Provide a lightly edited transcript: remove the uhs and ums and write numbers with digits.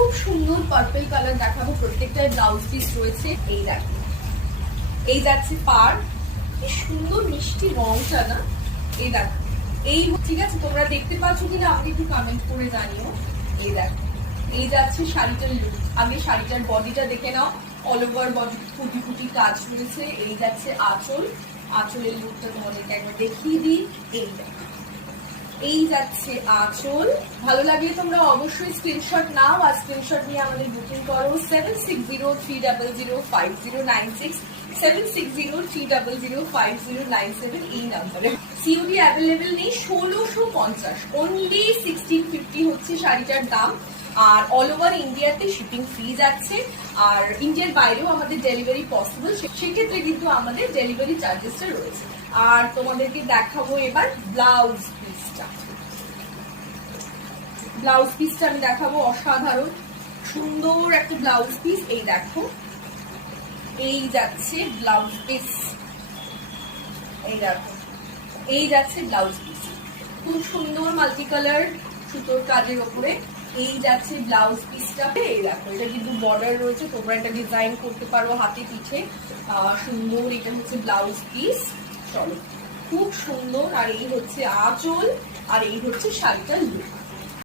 খুব সুন্দর purple colour দেখাবো, প্রত্যেকটাই ব্লাউজ পিস রয়েছে। এই দেখো, এই যাচ্ছে পার, কি সুন্দর মিষ্টি রংটা না। এই দেখো, এই ঠিক আছে, তোমরা দেখতে পাচ্ছ কিনা আমাকে একটু কমেন্ট করে জানিও। এই দেখো, এই যাচ্ছে শাড়িটার লুক। আগে শাড়িটার বডিটা দেখে নাও, অল ওভার বডি ফুটি ফুটি কাজ রয়েছে। এই যাচ্ছে আঁচল, আঁচলের লুকটা তোমাদেরকে একবার দেখিয়ে দিই। এই দেখো, এই যাচ্ছে আঁচল। ভালো লাগলে তোমরা অবশ্যই স্ক্রিনশট নাও, আর স্ক্রিনশট নিয়ে আমাদের বুকিং করো 7603005096, 7603005097 এই নাম্বারে। সিওডি অ্যাভেলেবেল নেই, 1650, অনলি 1650 হচ্ছে শাড়িটার দাম। আর অল ওভার ইন্ডিয়াতে শিপিং ফ্রি যাচ্ছে, আর ইন্ডিয়ার বাইরেও আমাদের ডেলিভারি পসিবল, সেক্ষেত্রে কিন্তু আমাদের ডেলিভারি চার্জেসটা রয়েছে। আর তোমাদেরকে দেখাবো এবার ব্লাউজ পিসটা। ব্লাউজ পিসটা আমি দেখাবো, অসাধারণ সুন্দর একটা ব্লাউজ পিস। এই দেখো, এই যাচ্ছে ব্লাউজ পিস। এই দেখো, এই যাচ্ছে ব্লাউজ পিস, খুব সুন্দর মাল্টি কালার সুতোর কাজের ওপরে। এই যাচ্ছে ব্লাউজ পিসটা। এই দেখো, এটা কিন্তু বর্ডার রয়েছে, তোমরা এটা ডিজাইন করতে পারো হাতে পিঠে, সুন্দর। এটা হচ্ছে ব্লাউজ পিস, চলো খুব সুন্দর। আর এই হচ্ছে আঁচল, আর এই হচ্ছে শাড়িটার লুক।